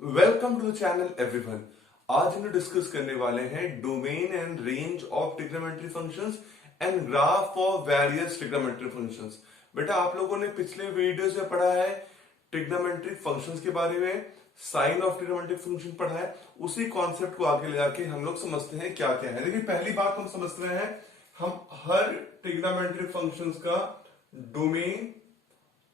Welcome to the channel everyone. आज हम discuss करने वाले हैं domain and range of trigonometry functions and graph of various trigonometry functions. बेटा आप लोगों ने पिछले वीडियो से पढ़ा है ट्रिग्नोमेट्री फंक्शंस के बारे में, साइन ऑफ ट्रिग्नोमेट्री फंक्शन पढ़ा है। उसी कॉन्सेप्ट को आगे ले जाके हम लोग समझते हैं क्या क्या है। देखिए पहली बात हम समझ रहे हैं, हम हर ट्रिग्नोमेट्री फंक्शंस का डोमेन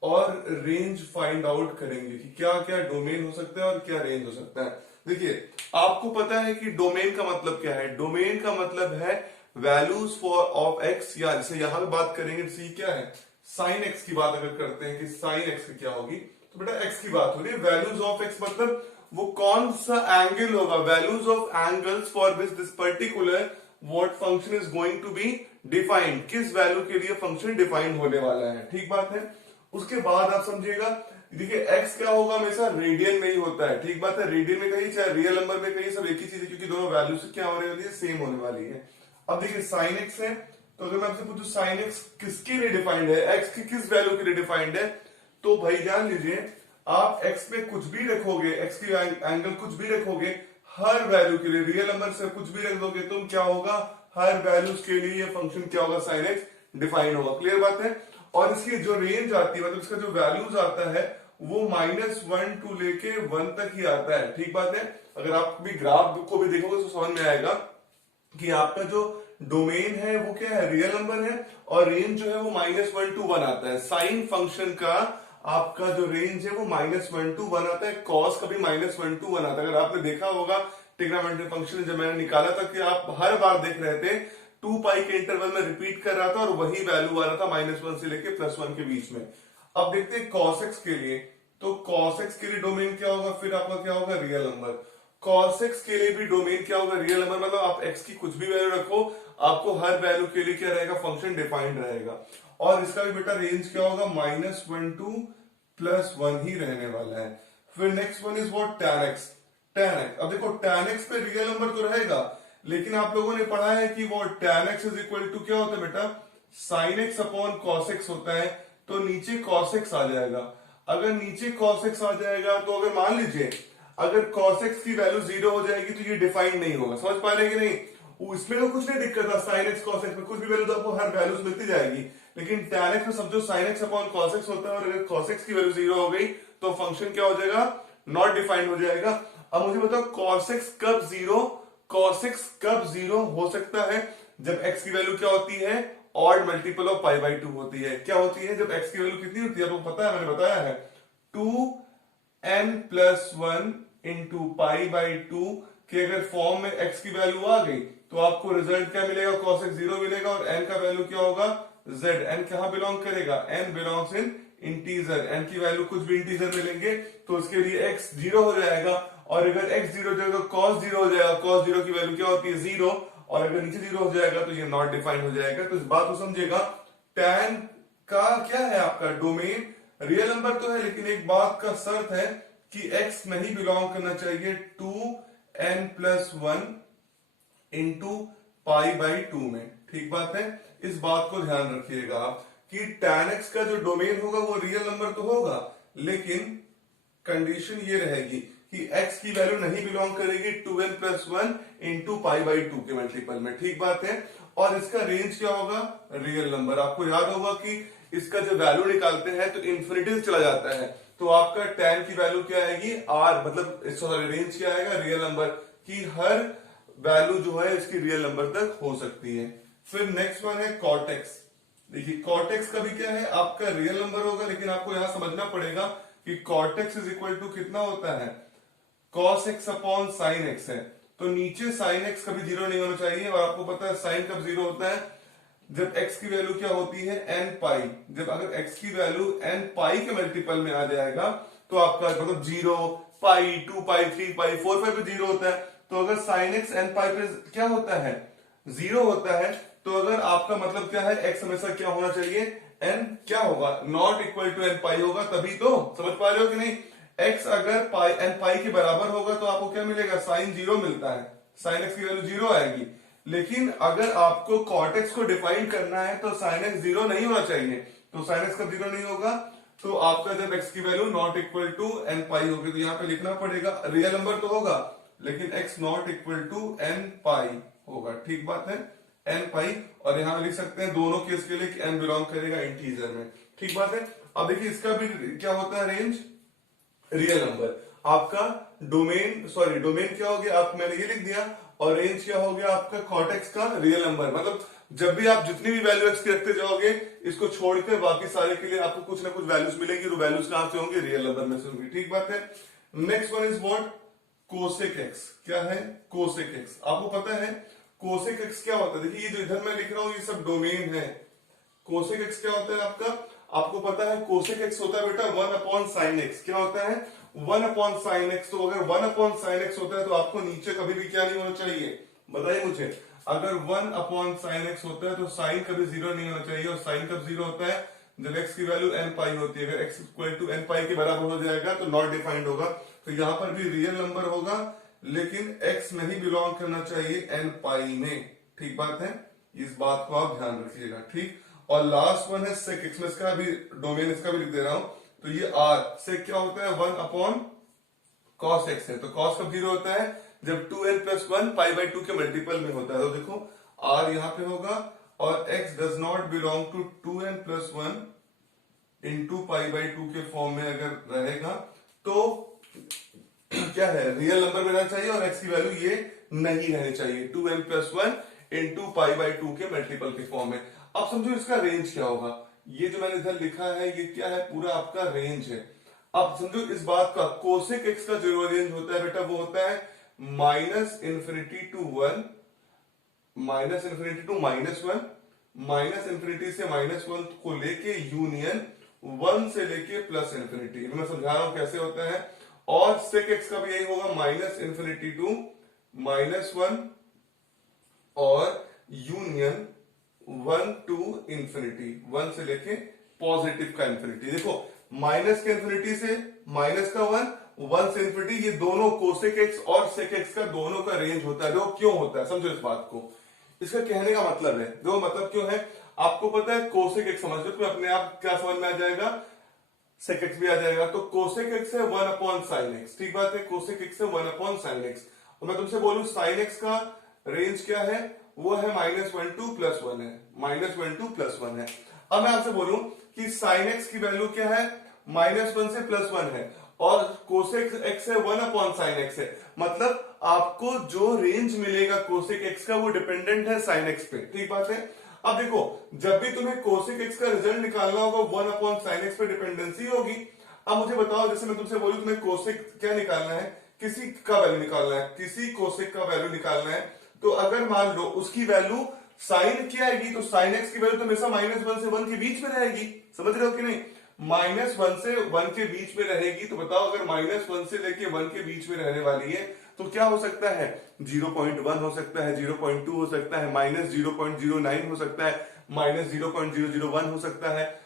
और रेंज फाइंड आउट करेंगे कि क्या क्या डोमेन हो सकता है और क्या रेंज हो सकता है। देखिए आपको पता है कि डोमेन का मतलब क्या है। डोमेन का मतलब है वैल्यूज फॉर ऑफ एक्स, या जैसे यहां पे बात करेंगे सी क्या है, साइन एक्स की बात अगर करते हैं कि साइन एक्स की क्या होगी, तो बेटा एक्स की बात हो रही है। वैल्यूज ऑफ एक्स मतलब वो कौन सा एंगल होगा, values of angles for which this particular what function is going to be defined, किस वैल्यू के लिए फंक्शन डिफाइंड होने वाला है। ठीक बात है। उसके बाद आप समझिएगा, देखिए एक्स क्या होगा, हमेशा रेडियन में ही होता है। ठीक बात है, रेडियन में कहीं चाहे रियल नंबर में कहीं सब एक ही चीज है, क्योंकि दोनों वैल्यू से क्या होने वाली है, सेम होने वाली है। अब देखिए साइन एक्स है, तो अगर मैं आपसे पूछूं साइन एक्स किसके लिए डिफाइंड है, एक्स की किस वैल्यू के लिए डिफाइंड है, तो भाई जान लीजिए आप एक्स पे कुछ भी रखोगे, एक्स की एंगल कुछ भी रखोगे, हर वैल्यू के लिए रियल नंबर से कुछ भी रख दोगे तो क्या होगा, हर वैल्यूज के लिए ये फंक्शन क्या होगा, साइन एक्स डिफाइन होगा। क्लियर बात है। और इसकी जो रेंज आती है, मतलब इसका जो वैल्यूज आता है वो -1 टू लेके 1 तक ही आता है। ठीक बात है। अगर आप भी ग्राफ को भी देखोगे तो समझ में आएगा कि आपका जो डोमेन है वो क्या है, रियल नंबर है, और रेंज जो है वो -1 टू 1 आता है। साइन फंक्शन का आपका जो रेंज है वो -1 टू 1 आता है, कॉस का भी -1 टू 1 आता है। अगर आपने देखा होगा ट्रिग्नोमेट्री फंक्शन जब मैंने निकाला था कि आप हर बार देख रहे थे 2 पाई के इंटरवल में रिपीट कर रहा था और वही वैल्यू आ रहा था -1 से लेके +1 के बीच में। अब देखते हैं cos x के लिए, तो cos x के लिए डोमेन क्या होगा, फिर आपका क्या होगा, रियल नंबर। cos x के लिए भी डोमेन क्या होगा, रियल नंबर। मतलब आप x की कुछ भी वैल्यू रखो, आपको हर वैल्यू के लिए क्या रहेगा, फंक्शन डिफाइंड रहेगा। और इसका भी बेटा रेंज क्या होगा, -1 टू +1 ही रहने वाला है। फिर next one is what, tan x। tan x, अब देखो tan x पे रियल नंबर तो रहेगा, लेकिन आप लोगों ने पढ़ा है कि वो tan x is equal to क्या होता है बेटा, sin x upon cos x होता है। तो नीचे cos x आ जाएगा। अगर नीचे cos x आ जाएगा तो अगर मान लीजिए अगर cos x की वैल्यू 0 हो जाएगी तो ये डिफाइंड नहीं होगा। समझ पा रहे हैं कि नहीं, इसमें तो कुछ नहीं दिक्कत है, sin x cos x में कुछ भी वैल्यू तो आपको हर वैल्यूज मिलती जाएगी। लेकिन tan x में समझो sin x upon cos x होता है, और अगर cos x की वैल्यू 0 हो गई तो फंक्शन क्या हो जाएगा, नॉट डिफाइंड हो जाएगा। अब मुझे बताओ cos x कब जीरो हो सकता है, जब x की वैल्यू क्या होती है, ऑड मल्टीपल ऑफ π/2 होती है। क्या होती है, जब x की वैल्यू कितनी होती है, आपको पता है, मैंने बताया है 2n+1 इंटू π/2 के अगर फॉर्म में x की वैल्यू आ गई तो आपको रिजल्ट क्या मिलेगा, cos x 0 मिलेगा, और n का वैल्यू क्या होगा, z। n कहां बिलोंग करेगा, n बिलोंग्स इन इंटीजर, n की वैल्यू कुछ भी इंटीजर मिलेंगे तो उसके लिए x 0 हो जाएगा। और अगर x 0 हो जाएगा तो cos 0 हो जाएगा, cos 0 की वैल्यू क्या होती है, 0, और अगर नीचे 0 हो जाएगा तो ये नॉट डिफाइंड हो जाएगा। तो इस बात को समझिएगा, tan का क्या है, आपका डोमेन रियल नंबर तो है, लेकिन एक बात का शर्त है कि x नहीं बिलोंग करना चाहिए 2n+1 इंटू π/2 में। ठीक बात है। इस बात को ध्यान रखिएगा आप कि tan x का जो डोमेन होगा वो रियल नंबर तो होगा, लेकिन कंडीशन ये रहेगी कि x की वैल्यू नहीं बिलोंग करेगी 2n+1 इंटू π/2 के मल्टीपल में। ठीक बात है। और इसका रेंज क्या होगा, रियल नंबर। आपको याद होगा कि इसका जब वैल्यू निकालते हैं तो इन्फिनिटी चला जाता है, तो आपका tan की वैल्यू क्या आएगी, r, मतलब सॉरी रेंज क्या आएगा, रियल नंबर, की हर वैल्यू जो है इसकी रियल नंबर तक हो सकती है। फिर नेक्स्ट वन है cot x। देखिए cot x का भी क्या है, आपका रियल नंबर होगा, लेकिन आपको यहां समझना पड़ेगा कि cot x is equal to कितना होता है, cos x upon sin x है। तो नीचे sin x कभी 0 नहीं होना चाहिए, और आपको पता है sin कब 0 होता है, जब x की वैल्यू क्या होती है, n पाई। जब अगर x की वैल्यू n पाई के मल्टीपल में आ जाएगा तो आपका मतलब 0, पाई, 2 पाई, 3 पाई, 4 पाई पे 0 होता है। तो अगर sin x n पाई पे क्या होता है, 0 होता है, तो अगर आपका मतलब क्या है, x हमेशा क्या होना चाहिए, n क्या होगा, not equal to n pi होगा, तभी तो। समझ पा रहे हो कि नहीं, x अगर पाई n पाई के बराबर होगा तो आपको क्या मिलेगा, साइन 0 मिलता है, साइन x की वैल्यू 0 आएगी। लेकिन अगर आपको cot x को डिफाइन करना है तो sin x 0 नहीं होना चाहिए, तो sin x कब 0 नहीं होगा, तो आपका जब x की value not equal to n pi होगी तो यहाँ पे लिखना पड़ेगा, रियल नंबर तो होगा लेकिन x not equal to n pi होगा, ठीक बात है, n पाई। और यहाँ लिख सकते हैं दोनों केस के लिए कि n बिलोंग करेगा इंटीजर में, ठीक बात है। अब देखिए इसका भी क्या होता है रेंज, रियल नंबर। आपका डोमेन, सॉरी डोमेन क्या हो गया, आप मैंने ये लिख दिया, और रेंज क्या हो गया आपका कॉर्टेक्स का रियल नंबर। मतलब जब भी आप जितनी भी वैल्यू एक्स की रखते जाओगे, इसको छोड़कर बाकी सारे के लिए आपको कुछ ना कुछ वैल्यूज मिलेगी, वो वैल्यूज कहां से होंगे, रियल नंबर में से होंगी, ठीक बात है। Next one is what, cosec x. क्या है कोसेक एक्स, आपको पता है कोसेक एक्स क्या होता है। देखिए ये जो इधर मैं लिख रहा हूं ये सब डोमेन है। कोसेक एक्स क्या होता है आपका, आपको पता है कोसेक एक्स होता है बेटा 1 अपॉन साइन एक्स। क्या होता है 1 अपॉन साइन एक्स। तो अगर 1 अपॉन साइन एक्स होता है तो आपको नीचे कभी भी क्या नहीं होना चाहिए, बताइए मुझे। अगर 1 अपॉन साइन एक्स होता है तो साइन कभी जीरो नहीं होना चाहिए, और साइन कब जीरो होता है, जब एक्स की वैल्यू n पाई होती है। अगर एक्स इक्वल टू n पाई के बराबर हो जाएगा तो नॉट डिफाइंड होगा। तो यहां पर भी रियल नंबर होगा लेकिन x नहीं बिलोंग करना चाहिए n पाई में, ठीक बात है, इस बात को आप ध्यान रखिएगा, ठीक। और लास्ट वन है सेक एक्स, में इसका भी डोमेन इसका भी लिख दे रहा हूं। तो ये r सेक क्या होता है 1 अपॉन कॉस एक्स है। तो कॉस कब जीरो होता है, जब 2n प्लस 1 पाई बाई 2 के मल्टीपल में होता है। तो देखो r यहां पे होगा, और x does not belong to 2n plus 1 into pi by 2 के फॉर्म में अगर रहेगा तो क्या है, रियल नंबर में रहना चाहिए, और x की वैल्यू ये नहीं रहनी चाहिए 2n plus 1 into pi by 2 के मल्टीपल के फॉर्म में। अब समझो इसका रेंज क्या होगा, ये जो मैंने इधर लिखा है ये क्या है, पूरा आपका रेंज है। अब समझो इस बात का, कोसेक एक्स का जो रेंज होता है बेटा वो होता है minus infinity to 1, minus infinity to -1, minus infinity से -1 को लेके यूनियन 1 से लेके प्लस इंफिनिटी। मैं समझा रहा हूं कैसे होता है। और सेक एक्स का भी यही होगा, माइनस इंफिनिटी टू -1 और यूनियन 1 टू इंफिनिटी, 1 से लेके पॉजिटिव का इंफिनिटी। देखो माइनस के इंफिनिटी से माइनस का 1 से इंफिनिटी, ये दोनों कोसेक एक्स और सेक एक्स का दोनों का रेंज होता है। देखो क्यों होता है, समझो इस बात को। इसका कहने का मतलब है, देखो मतलब क्यों है, आपको पता है कोसेक एक्स समझ लो तो अपने आप क्या समझ में आ जाएगा, सेक एक्स भी आ जाएगा। तो कोसेक एक्स है 1 अपॉन साइन एक्स, ठीक बात है, कोसेक एक्स है 1 अपॉन साइन एक्स। और मैं तुमसे बोलूं साइन एक्स का रेंज क्या है, वो है -1 टू +1 है, -1 टू +1 है। अब मैं आपसे बोलूं कि साइन एक्स की वैल्यू क्या है, -1 से +1 है, और कोसेक एक्स है 1 अपॉन साइन एक्स है। मतलब आपको जो रेंज मिलेगा कोसेक एक्स का वो डिपेंडेंट है साइन एक्स पे, ठीक बात है। अब देखो जब भी तुम्हें कोसेक एक्स का रिजल्ट निकालना होगा 1 अपॉन साइन एक्स पे डिपेंडेंसी होगी। अब मुझे बताओ, जैसे मैं तुमसे बोलूं तुम्हें कोसेक क्या निकालना है, किसी का वैल्यू निकालना है, किसी कोसेक का वैल्यू निकालना है, तो अगर मान लो उसकी वैल्यू साइन क्या आएगी, तो साइन एक्स की वैल्यू तो हमेशा -1 से 1 के बीच में रहेगी, समझ रहे हो कि नहीं, -1 से 1 के बीच में रहेगी। तो बताओ अगर -1 से लेके 1 के बीच में रहने वाली है तो क्या हो सकता है, 0.1 हो सकता है, 0.2 हो सकता है, -0.09 हो सकता है, -0.001 हो सकता है,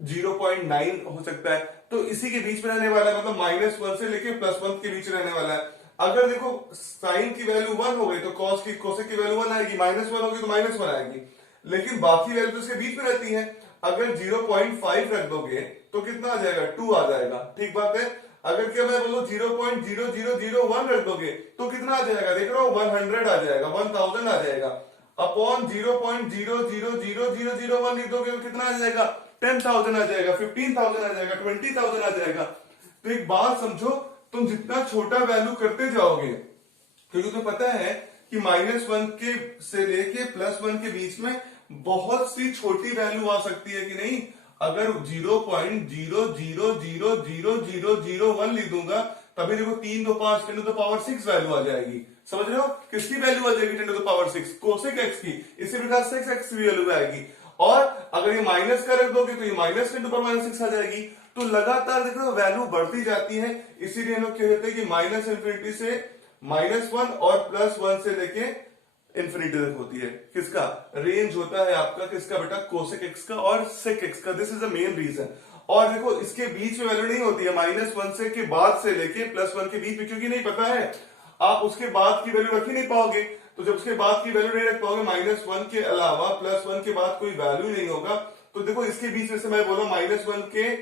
0.9 हो सकता है। तो इसी के बीच में रहने वाला है, मतलब -1 से लेके +1 के बीच रहने वाला है। अगर देखो साइन की वैल्यू 1 हो गई तो कॉस की कोसेक की वैल्यू 1 आएगी, -1 होगी तो -1 आएगी, लेकिन बाकी वैल्यू तो इसके बीच में रहती है। अगर 0.5 रख दोगे तो कितना आ जाएगा, 2 आ जाएगा, ठीक बात है। अगर क्या मैं बोलूं 0.0001 रख दोगे तो कितना आ जाएगा, देख रहे हो 100 आ जाएगा, 1000 आ जाएगा। अपॉन 0.000001 लिख दोगे तो कितना आ जाएगा, 10,000 आ जाएगा, 15,000 आ जाएगा, 20,000 आ जाएगा। तो एक बात समझो, तुम जितना छोटा वैल्यू करते जाओगे, क्योंकि तुम्हें पता है कि -1 के से लेके +1 के बीच में बहुत सी छोटी वैल्यू आ सकती है कि नहीं। अगर 0.000001 लिख दूंगा तभी देखो 3 2 5 10 टू द पावर 6 वैल्यू आ जाएगी, समझ रहे हो, किसकी वैल्यू आ जाएगी 10 to the power 6, cosec x की। इसी प्रकार सेक एक्स की वैल्यू आएगी। और अगर ये माइनस का रख दोगे तो ये -10 टू द पावर -6 आ जाएगी। तो लगातार देख रहे हो वैल्यू बढ़ती जाती है। इसीलिए हम लोग कहते हैं कि माइनस इंफिनिटी से -1 और +1 से लेके इंफिनिटी तक होती है, किसका रेंज होता है आपका, किसका बेटा, कोसेक एक्स का और सेक एक्स का। This is the main reason. और देखो इसके बीच में वैल्यू नहीं होती है, -1 से के बाद से लेके +1 के बीच में, क्योंकि नहीं पता है, आप उसके बाद की वैल्यू रख ही नहीं पाओगे। तो जब उसके बाद की वैल्यू नहीं रख पाओगे, -1 के अलावा +1 के बाद कोई वैल्यू नहीं होगा। तो देखो इसके बीच में से मैं बोला -1 के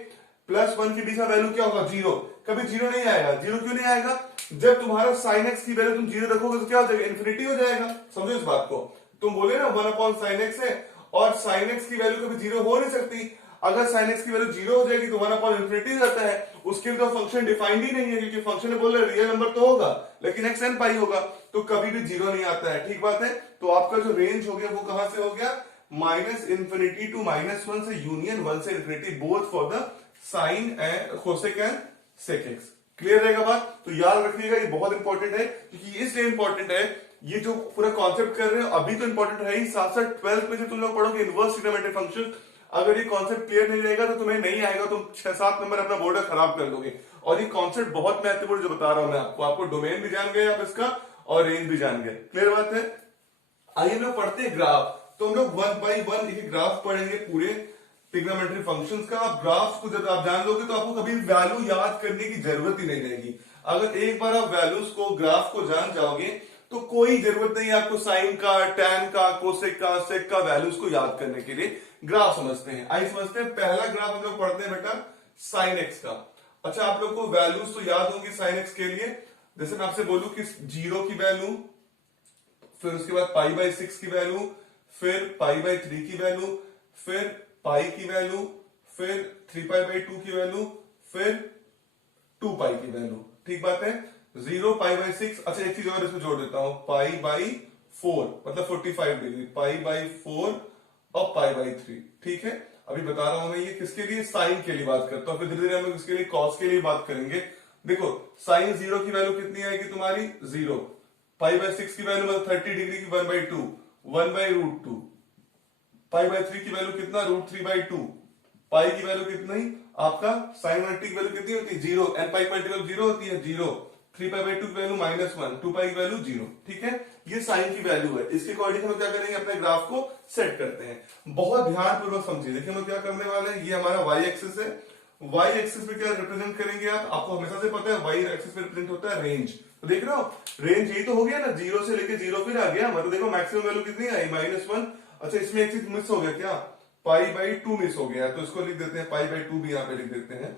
प्लस 1 के बीच में वैल्यू क्या होगा, जीरो। कभी जीरो नहीं आएगा। जीरो क्यों नहीं आएगा, जब तुम्हारा साइन एक्स की वैल्यू तुम जीरो रखोगे तो क्या हो जाएगा, इन्फिनिटी हो जाएगा। समझो इस बात को। तुम बोले ना 1/sin x है, और साइन एक्स की वैल्यू कभी जीरो हो नहीं सकती। अगर साइन एक्स की वैल्यू जीरो हो जाएगी तो 1/infinity रहता है, उसके लिए तो फंक्शन डिफाइंड ही नहीं है, क्योंकि फंक्शन ने बोला रियल नंबर तो होगा लेकिन एक्स एन पाई होगा, तो कभी भी जीरो नहीं आता है। ठीक बात है। तो आपका जो रेंज हो गया वो कहां से हो गया, -infinity to -1 से यूनियन 1 से infinity, both for the sine and cosec and sec x. Clear रहेगा बात। तो याद रखिएगा, ये बहुत इंपॉर्टेंट है, क्योंकि इसलिए इंपॉर्टेंट है, ये जो पूरा कॉन्सेप्ट कर रहे हो अभी तो इंपॉर्टेंट है ही, साथ साथ 12th में जो तुम लोग पढ़ोगे इनवर्स ट्रिग्नोमेट्रिक फंक्शन, अगर ये कॉन्सेप्ट क्लियर नहीं रहेगा तो तुम्हें नहीं आएगा, तुम 6-7 नंबर अपना बोर्ड खराब कर दोगे। और ये कॉन्सेप्ट बहुत महत्वपूर्ण जो बता रहा हूं मैं आपको डोमेन भी जान गए आप इसका, और रेंज भी जान गए। क्लियर बात है। आइए हम लोग पढ़ते हैं ग्राफ। तो हम लोग 1 by 1 एक ग्राफ पढ़ेंगे पूरे ट्रिग्नोमेट्रिक फंक्शंस का। आप ग्राफ को जब आप जान लोगे तो आपको कभी वैल्यू याद करने की जरूरत ही नहीं रहेगी। अगर एक बार आप वैल्यूज को, ग्राफ को जान जाओगे तो कोई जरूरत नहीं है आपको साइन का, टैन का, कोसेक का, सेक का वैल्यूज को याद करने के लिए। ग्राफ समझते हैं। आइए समझते हैं। पहला ग्राफ हम लोग पढ़ते हैं बेटा साइन एक्स का। अच्छा, आप लोग को वैल्यूज तो याद होंगी साइन एक्स के लिए। जैसे मैं आपसे बोलूं कि 0 की वैल्यू, फिर उसके बाद π/6 की वैल्यू, फिर π/3 की वैल्यू, फिर पाई की वैल्यू, फिर 3π/2 की वैल्यू, फिर 2π की वैल्यू। ठीक बात है। 0 π/6। अच्छा, एक चीज और इसमें जोड़ देता हूं, π/4 मतलब 45 डिग्री, π/4 और π/3। ठीक है। अभी बता रहा हूं मैं ये किसके लिए, साइन के लिए बात करता हूं, फिर धीरे धीरे हम लोग इसके लिए कॉस के लिए बात करेंगे। देखो साइन 0 की वैल्यू कितनी आएगी तुम्हारी, 0। π/6 की वैल्यू मतलब 30 डिग्री की 1/2, 1/√2। π/3 की वैल्यू कितना, √3/2। पाई की वैल्यू कितनी, आपका साइन 180 की वैल्यू कितनी होती है, 0। एन पाई मल्टीपल 0 होती है, 0। 3π/2 की वैल्यू -1, 2π की वैल्यू 0। ठीक है। ये साइन की वैल्यू है। इसके अकॉर्डिंग हम क्या करेंगे, अपने ग्राफ को सेट करते हैं। बहुत ध्यानपूर्वक समझिए। देखिए हम क्या करने वाले हैं, ये हमारा वाई एक्सिस है। वाई एक्सिस पे क्या रिप्रेजेंट करेंगे आप, आपको हमेशा से पता है वाई एक्सिस पे रिप्रेजेंट होता है रेंज। तो देख रहे हो रेंज यही तो हो गया ना, 0 से लेके 0 फिर आ गया, मतलब देखो मैक्सिमम वैल्यू कितनी आई, -1। अच्छा, इसमें एक चीज मिस हो गया क्या, π/2 मिस हो गया, तो इसको लिख देते हैं π/2 भी यहां पे लिख देते हैं।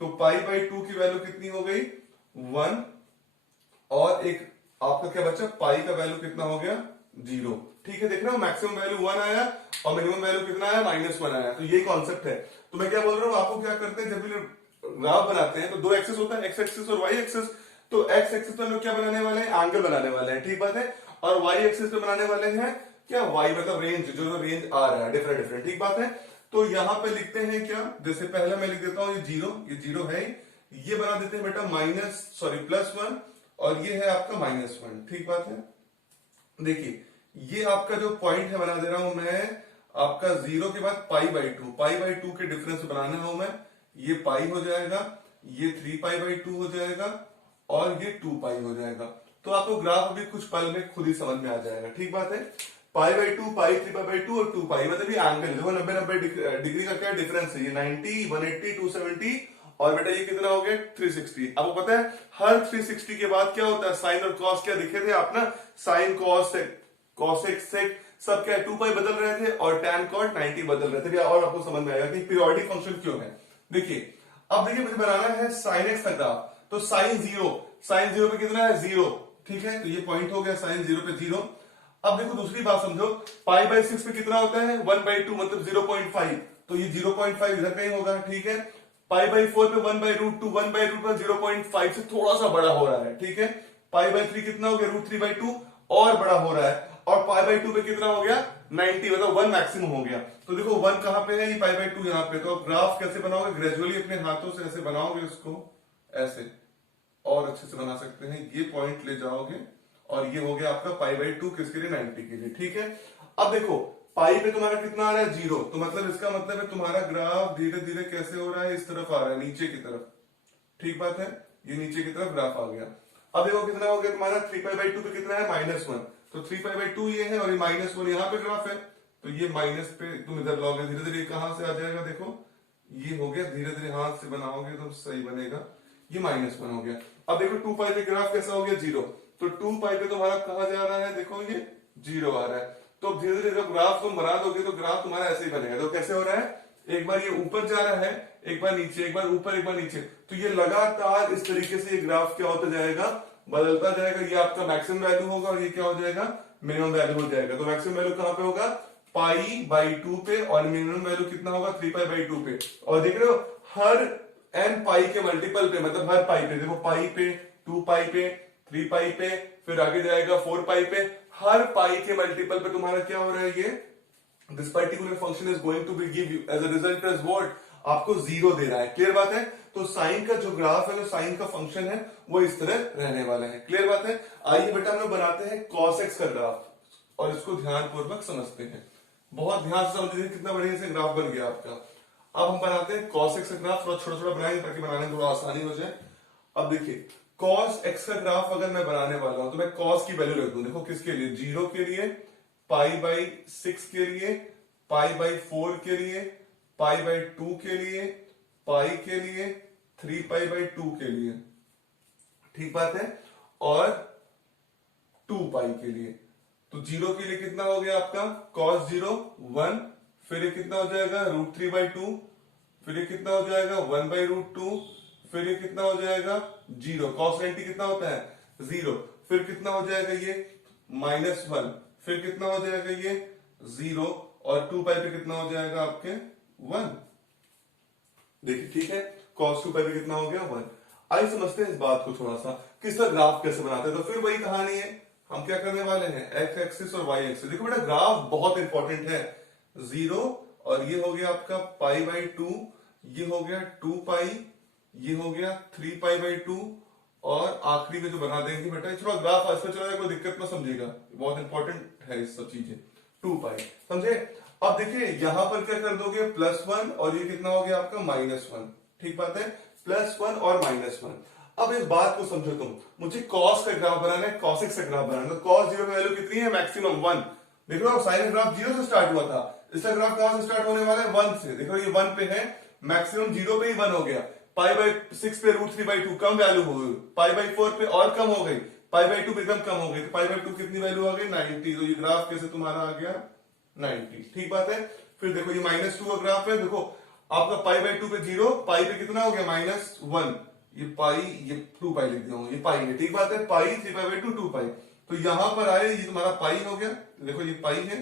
तो π/2 की वैल्यू कितनी हो गई, 1। और एक आपका क्या बचा, पाई का वैल्यू कितना हो गया, 0। ठीक है। देख रहे हो मैक्सिमम वैल्यू 1 आया और मिनिमम वैल्यू कितना आया, -1 आया। तो ये कॉन्सेप्ट है। तो मैं क्या बोल रहा हूं, आपको क्या करते हैं, जब भी ग्राफ बनाते हैं तो 2 एक्सिस होता है, एक्स एक्सिस और वाई एक्सिस। तो एक्स एक्सिस पे हम लोग क्या बनाने वाले हैं, एंगल बनाने वाले हैं। ठीक बात है। और वाई एक्सिस पे बनाने वाले हैं क्या, वाई मतलब रेंज, जो रेंज आ रहा है डिफरेंट डिफरेंट। ठीक बात है। तो यहां पे लिखते हैं क्या, जैसे पहला मैं लिख देता हूं ये 0, ये 0 है, ये बना देते हैं बेटा +1, और ये है आपका -1। ठीक बात है। देखिए ये आपका जो पॉइंट है बना दे रहा हूं मैं, आपका 0 के बाद π/2 के डिफरेंस बनाना हूं मैं। ये पाई हो जाएगा, ये 3π/2 हो जाएगा, और ये 2π हो जाएगा। तो आपको ग्राफ अभी कुछ पल में खुद ही समझ में आ जाएगा। ठीक बात है। π/2, पाई 3π/2 और 2π, मतलब ये एंगल देखो 90 डिग्री का क्या डिफरेंस है, ये 90, 180, 270, और बेटा ये कितना हो गया, 360। आपको पता है हर 360 के बाद क्या होता है, साइन और कॉस क्या दिखे थे आप ना, साइन कॉस कॉसेक सेक सब क्या 2π बदल रहे थे, और टैन कॉट 90 बदल रहे थे। और आपको समझ में आएगा कि पीरियोडिक फंक्शन क्यों है। देखिए अब देखिए मुझे बनाना है साइन एक्स का ग्राफ। तो साइन 0 पे कितना है, 0। ठीक है। तो ये पॉइंट हो गया साइन 0 पे 0। अब देखो दूसरी बात समझो, π/6 पे कितना होता है, 1/2 मतलब 0.5। तो ये 0.5 इधर कहीं होगा। ठीक है। π/4 पे 1/√2, 1/√2 पर 0.5 से थोड़ा सा बड़ा हो रहा है। ठीक है। π/3 कितना हो गया, √3/2 और बड़ा हो रहा है। और π/2 पे कितना हो गया, 90, मतलब 1 मैक्सिमम हो गया। तो देखो 1 कहां पे है, ये π/2 यहाँ पे। तो ग्राफ कैसे बनाओगे, ग्रेजुअली अपने हाथों से ऐसे बनाओगे, उसको ऐसे और अच्छे से बना सकते हैं। ये पॉइंट ले जाओगे, और ये हो गया आपका π/2 किसके लिए, 90 के लिए। ठीक है। अब देखो पाई पे तुम्हारा कितना आ रहा है, 0। तो मतलब इसका मतलब है तुम्हारा ग्राफ धीरे धीरे कैसे हो रहा है, इस तरफ आ रहा है, नीचे की तरफ। ठीक बात है। ये नीचे की तरफ ग्राफ आ गया। अब देखो कितना हो गया तुम्हारा, 3π/2 पे कितना है, -1। तो 3π/2 ये है, और ये -1 यहाँ पे ग्राफ है। तो ये माइनस पे तुम इधर लाओगे, धीरे धीरे कहां से आ जाएगा, देखो ये हो गया, धीरे धीरे हाथ से बनाओगे तो सही बनेगा। ये -1 हो गया। अब देखो 2π पे ग्राफ कैसा हो गया, 0। तो 2π पे तुम्हारा कहां जा रहा है, देखो ये 0 आ रहा है। तो धीरे धीरे जब ग्राफ तुम बना दोगे तो ग्राफ तुम्हारा ऐसे ही बनेगा। तो कैसे हो रहा है, एक बार ये ऊपर जा रहा है, एक बार नीचे, एक बार ऊपर, एक बार नीचे, तो ये लगातार इस तरीके से ये ग्राफ क्या होता जाएगा, बदलता जाएगा। ये आपका मैक्सिमम वैल्यू होगा और ये क्या हो जाएगा, मिनिमम वैल्यू हो जाएगा। तो मैक्सिमम वैल्यू कहां पे होगा, पाई बाई 2 पे, और मिनिमम वैल्यू कितना होगा, 3 पाई बाई 2 पे। और देख रहे हो हर n पाई के मल्टीपल पे, मतलब हर पाई पे, देखो पाई पे, 2 पाई पे, 3 पाई पे, फिर आगे जाएगा 4 पाई पे, हर पाई के मल्टीपल पे तुम्हारा क्या हो रहा है, ये this particular function is going to be give you as a result as what, आपको 0 दे रहा है। क्लियर बात है। तो साइन का जो ग्राफ है, जो साइन का फंक्शन है, वो इस तरह रहने वाला है। क्लियर बात है। आइए बेटा हम लोग बनाते हैं cos x का ग्राफ, और इसको ध्यानपूर्वक समझते हैं। बहुत ध्यान से समझिए कितना बढ़िया से ग्राफ बन गया आपका। अब हम बनाते हैं cos x का ग्राफ, थोड़ा छोटा छोटा बनाएंगे ताकि बनाने में थोड़ा आसानी हो जाए। अब देखिए cos x का ग्राफ अगर मैं बनाने वाला हूं तो मैं cos की वैल्यू रख दूं, देखो किसके लिए, 0 के लिए, पाई बाई 6 के लिए, पाई बाई 4 के लिए, पाई बाई 2 के लिए, पाई के लिए, 3 पाई बाई 2 के लिए, ठीक बात है, और 2 पाई के लिए। तो 0 के लिए कितना हो गया आपका, cos 0 1, फिर ये कितना हो जाएगा, √3 बाई 2, फिर ये कितना हो जाएगा, 1 बाई √2, फिर ये कितना हो जाएगा, 0, cos 90 कितना होता है, 0, फिर कितना हो जाएगा ये, -1, फिर कितना हो जाएगा ये, 0, और 2 पाई पे कितना हो जाएगा आपके 1। देखिए ठीक है, cos 2 पाई पे कितना हो गया, 1। आइए समझते हैं इस बात को थोड़ा सा, कि इसका ग्राफ कैसे बनाते हैं। तो फिर वही कहानी है, हम क्या करने वाले हैं, x एक्सिस और y एक्सिस। देखो बेटा ग्राफ बहुत इंपॉर्टेंट है, 0, और ये हो गया आपका पाई बाई 2, ये हो गया 2 पाई, ये हो गया 3 पाई बाई 2, और आखिरी में जो बना देंगे बेटा, थोड़ा ग्राफ इसमें चला जाए, कोई दिक्कत ना समझेगा, बहुत इंपॉर्टेंट है इस सब चीजें, 2 पाई, समझे। अब देखिए यहां पर क्या कर दोगे, +1, और ये कितना हो गया आपका -1, ठीक बात है, +1 और -1। अब इस बात को समझो तुम, मुझे cos का ग्राफ बनाना है, cos x का ग्राफ बनाना है। cos 0 की वैल्यू कितनी है, मैक्सिमम 1। देख लो साइन ग्राफ 0 से स्टार्ट हुआ था, इसका ग्राफ कहां से स्टार्ट होने वाला है, 1 से। देखो ये 1 पे है, मैक्सिमम 0 पे ही 1 हो गया, पाई बाई 6 पे √3 बाई 2 कम वैल्यू हो गई, पाई बाई 4 पे और कम हो गई, पाई बाई 2 पे एकदम कम हो गई, तो पाई बाई 2 कितनी वैल्यू आ गई, 90। तो ये ग्राफ कैसे तुम्हारा आ गया, 90, ठीक बात है। फिर देखो ये -2 का ग्राफ है, देखो आपका पाई बाई 2 पे 0, पाई पे कितना हो गया, -1, ये पाई, ये 2 पाई लिख दिया हूं, ये पाई है, ठीक बात है, पाई 3 पाई बाई 2, 2 पाई। तो यहां पर आए, ये तुम्हारा पाई हो गया, देखो ये पाई है,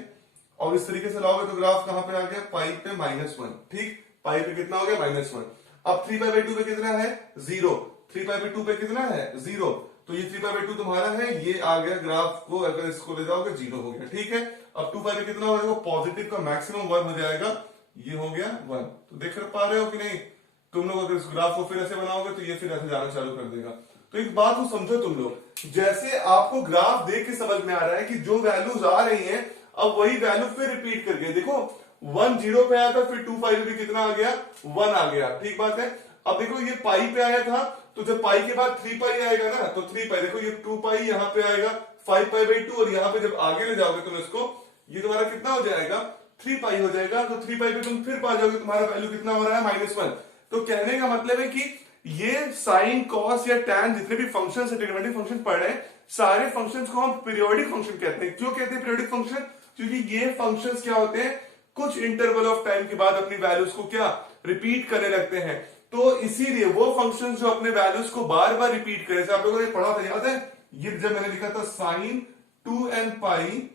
और इस तरीके से लाओगे तो ग्राफ कहां पे आ गया, पाई पे -1, ठीक, पाई पे कितना हो गया, -1। अब 3 पाई बाई 2 पे कितना है, 0, 3 पाई बाई 2 पे कितना है, 0, तो ये 3 पाई बाई 2 तुम्हारा है, ये आ गया ग्राफ को, अगर इसको ले जाओगे 0 हो गया, ठीक है। अब 2 पाई पे कितना हो गया, पॉजिटिव का मैक्सिमम 1 हो जाएगा, ये हो गया 1। तो देख पा रहे हो कि नहीं, तुम लोग अगर इस ग्राफ को फिर ऐसे बनाओगे तो ये फिर ऐसे जाना चालू कर देगा। तो एक बात को समझो तुम लोग, जैसे आपको ग्राफ देख के समझ में आ रहा है कि जो वैल्यूज आ रही हैं, अब वही वैल्यू फिर रिपीट करके देखो, 1 0 पे आया था, फिर 2 पाई पे कितना आ गया, 1 आ गया, ठीक बात है। अब देखो ये पाई पे आया था, तो जब पाई के बाद 3 पाई आएगा ना, तो 3 पाई, देखो ये 2 पाई यहाँ पे आएगा, 5 पाई बाई 2, और यहाँ पे जब आगे ले जाओगे तुम इसको, ये तुम्हारा कितना हो जाएगा, 3 पाई हो जाएगा। तो 3 पाई पे तुम फिर पा जाओगे, तुम्हारा वैल्यू कितना हो रहा है, -1। तो कहने का मतलब है कि ये साइन, कॉस या टैन जितने भी फंक्शन है, ट्रिग्नोमेट्रिक फंक्शन पढ़ रहे हैं, सारे फंक्शंस को हम पीरियोडिक फंक्शन कहते हैं। क्यों कहते हैं पीरियोडिक फंक्शन, क्योंकि ये फंक्शंस क्या होते हैं, कुछ इंटरवल ऑफ टाइम के बाद अपनी वैल्यूज को क्या रिपीट करने लगते हैं। तो इसीलिए वो फंक्शंस जो अपने वैल्यूज को बार बार रिपीट करें, आप लोगों ने पढ़ा था, याद है, ये जब मैंने लिखा था sine 2n pi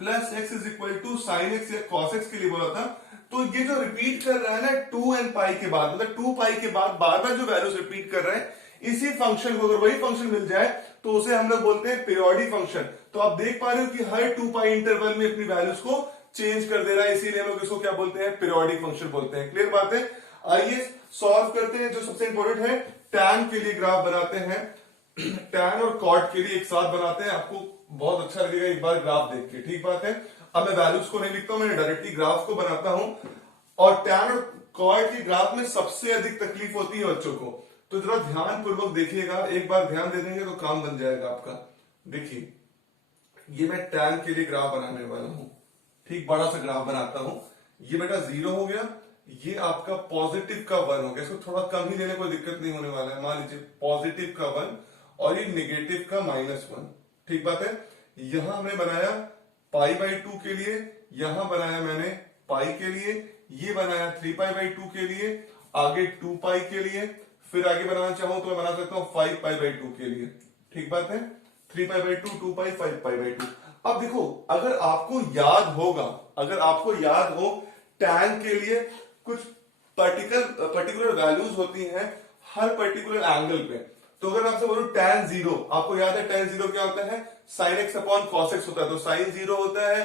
plus x is equal to sine x या कॉस एक्स के लिए बोला था। तो ये जो रिपीट कर रहा है ना 2n पाई के बाद, मतलब 2 पाई के बाद बार बार जो वैल्यूज रिपीट कर रहे हैं, इसी फंक्शन को अगर वही फंक्शन मिल जाए तो उसे हम लोग बोलते हैं पीरियोडिक फंक्शन। तो आप देख पा रहे हो कि हर 2 पाई इंटरवल में अपनी वैल्यूज को चेंज कर दे रहा है, इसीलिए हम लोग इसको क्या बोलते हैं, पीरियोडिक फंक्शन बोलते हैं। क्लियर बात है। आइए सॉल्व करते हैं। जो सबसे इंपॉर्टेंट है, टैन के लिए ग्राफ बनाते हैं, टैन और कॉट के लिए एक साथ बनाते हैं, आपको बहुत अच्छा लगेगा एक बार ग्राफ देख के, ठीक बात है। अब मैं वैल्यूज को नहीं लिखता हूं, मैं डायरेक्टली ग्राफ को बनाता हूं। और टैन और कॉट की ग्राफ में सबसे अधिक तकलीफ होती है बच्चों को, तो जरा ध्यान पूर्वक देखिएगा, एक बार ध्यान दे देंगे तो काम बन जाएगा आपका। देखिए ये मैं टैन के लिए ग्राफ बनाने वाला हूं, ठीक, बड़ा सा ग्राफ बनाता हूं। ये बेटा 0 हो गया, ये आपका पॉजिटिव का 1 हो गया, इसको थोड़ा कम ही लेने कोई दिक्कत नहीं होने वाला है। मान लीजिए पॉजिटिव का 1 और ये नेगेटिव का -1, ठीक बात है। यहां हमने बनाया पाई बाई 2 के लिए, यहां बनाया मैंने पाई के लिए, ये बनाया 3π/2 के लिए, आगे 2π के लिए, फिर आगे बनाना चाहूं तो मैं बना सकता हूं 5π/2 के लिए। ठीक बात है, 3π/2, 2π, 5π/2। अब देखो, अगर आपको याद होगा, अगर आपको याद हो tan के लिए कुछ पर्टिकुलर वैल्यूज होती हैं हर पर्टिकुलर एंगल पे। तो अगर मैं आपसे बोलूं tan 0, आपको याद है tan 0 क्या होता है, sin x upon cos x होता है। तो sin 0 होता है